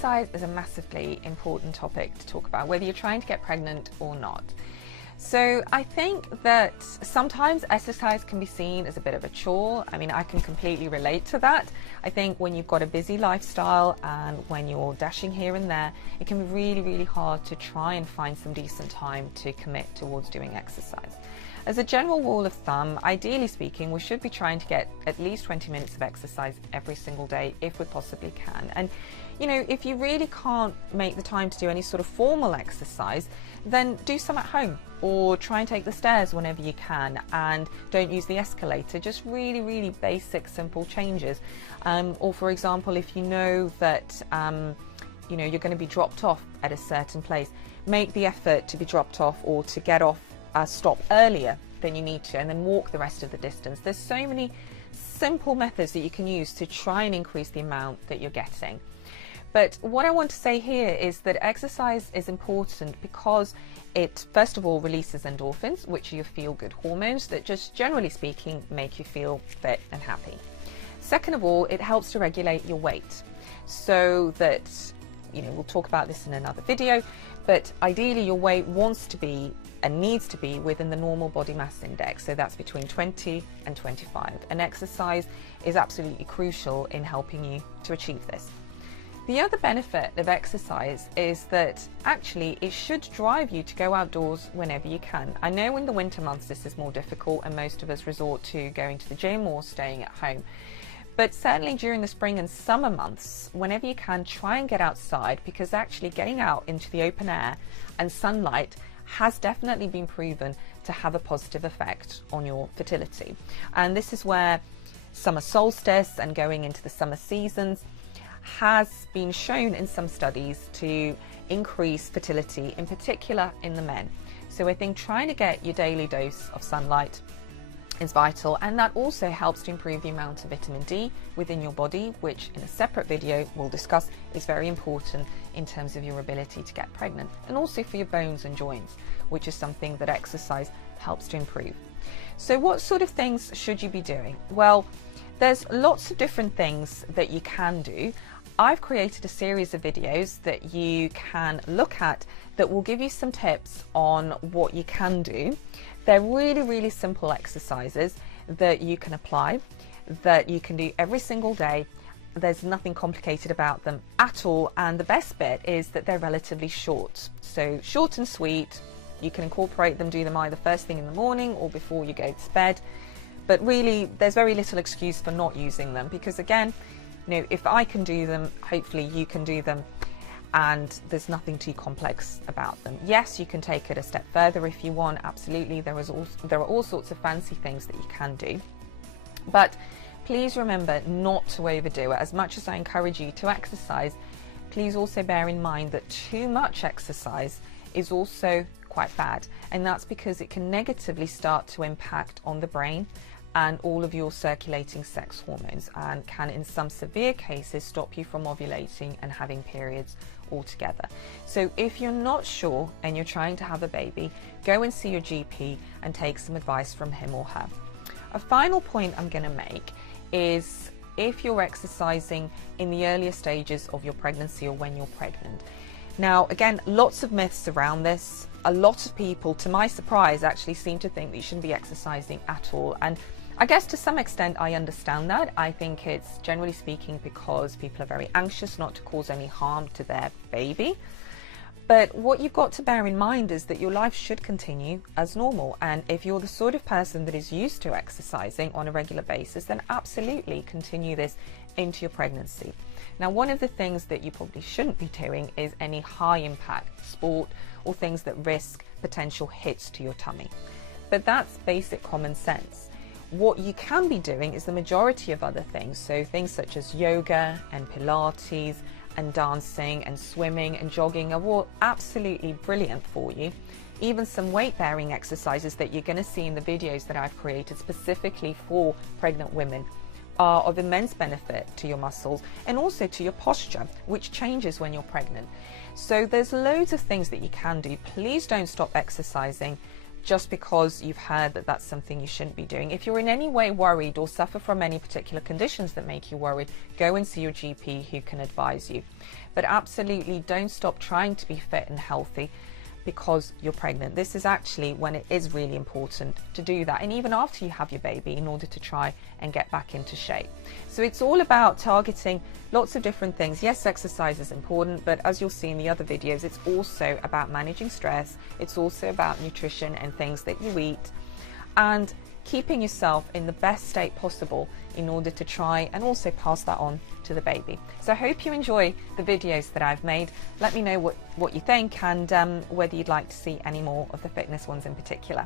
exercise is a massively important topic to talk about, whether you're trying to get pregnant or not. So I think that sometimes exercise can be seen as a bit of a chore. I mean, I can completely relate to that. I think when you've got a busy lifestyle and when you're dashing here and there, it can be really, really hard to try and find some decent time to commit towards doing exercise. As a general rule of thumb, ideally speaking, we should be trying to get at least 20 minutes of exercise every single day if we possibly can. And you know, if you really can't make the time to do any sort of formal exercise, then do some at home, or try and take the stairs whenever you can, and don't use the escalator. Just really, really basic, simple changes. Or for example, if you know that you know, you're going to be dropped off at a certain place, make the effort to be dropped off or to get off stop earlier than you need to, and then walk the rest of the distance. There's so many simple methods that you can use to try and increase the amount that you're getting. But what I want to say here is that exercise is important because it, first of all, releases endorphins, which are your feel-good hormones that, just generally speaking, make you feel fit and happy. Second of all, it helps to regulate your weight, so that, you know, we'll talk about this in another video, but ideally your weight wants to be and needs to be within the normal body mass index, so that's between 20 and 25, and exercise is absolutely crucial in helping you to achieve this. The other benefit of exercise is that actually it should drive you to go outdoors whenever you can. I know in the winter months this is more difficult and most of us resort to going to the gym or staying at home. But certainly during the spring and summer months, whenever you can, try and get outside, because actually getting out into the open air and sunlight has definitely been proven to have a positive effect on your fertility. And this is where summer solstice and going into the summer seasons has been shown in some studies to increase fertility, in particular in the men. So I think trying to get your daily dose of sunlight is vital, and that also helps to improve the amount of vitamin D within your body, which in a separate video we'll discuss is very important in terms of your ability to get pregnant, and also for your bones and joints, which is something that exercise helps to improve. So what sort of things should you be doing? Well, there's lots of different things that you can do. I've created a series of videos that you can look at that will give you some tips on what you can do. They're really, really simple exercises that you can apply, that you can do every single day. There's nothing complicated about them at all, and the best bit is that they're relatively short. So short and sweet. You can incorporate them, do them either first thing in the morning or before you go to bed. But really, there's very little excuse for not using them, because again, you know, if I can do them, hopefully you can do them, and there's nothing too complex about them. Yes, you can take it a step further if you want, absolutely. There are all sorts of fancy things that you can do. But please remember not to overdo it. As much as I encourage you to exercise, please also bear in mind that too much exercise is also quite bad, and that's because it can negatively start to impact on the brain and all of your circulating sex hormones, and can in some severe cases stop you from ovulating and having periods altogether. So if you're not sure and you're trying to have a baby, go and see your GP and take some advice from him or her. A final point I'm going to make is, if you're exercising in the earlier stages of your pregnancy or when you're pregnant. Now again, lots of myths around this. A lot of people, to my surprise, actually seem to think that you shouldn't be exercising at all, and I guess to some extent I understand that. I think it's generally speaking because people are very anxious not to cause any harm to their baby. But what you've got to bear in mind is that your life should continue as normal, and if you're the sort of person that is used to exercising on a regular basis, then absolutely continue this into your pregnancy. Now, one of the things that you probably shouldn't be doing is any high impact sport or things that risk potential hits to your tummy. But that's basic common sense. What you can be doing is the majority of other things, so things such as yoga and Pilates and dancing and swimming and jogging are all absolutely brilliant for you. Even some weight-bearing exercises that you're going to see in the videos that I've created specifically for pregnant women are of immense benefit to your muscles and also to your posture, which changes when you're pregnant. So there's loads of things that you can do. Please don't stop exercising just because you've heard that that's something you shouldn't be doing. If you're in any way worried or suffer from any particular conditions that make you worried, go and see your GP who can advise you. But absolutely don't stop trying to be fit and healthy because you're pregnant. This is actually when it is really important to do that, and even after you have your baby, in order to try and get back into shape. So it's all about targeting lots of different things. Yes, exercise is important, but as you'll see in the other videos, it's also about managing stress. It's also about nutrition and things that you eat, and keeping yourself in the best state possible in order to try and also pass that on to the baby. So I hope you enjoy the videos that I've made. Let me know what you think, and whether you'd like to see any more of the fitness ones in particular.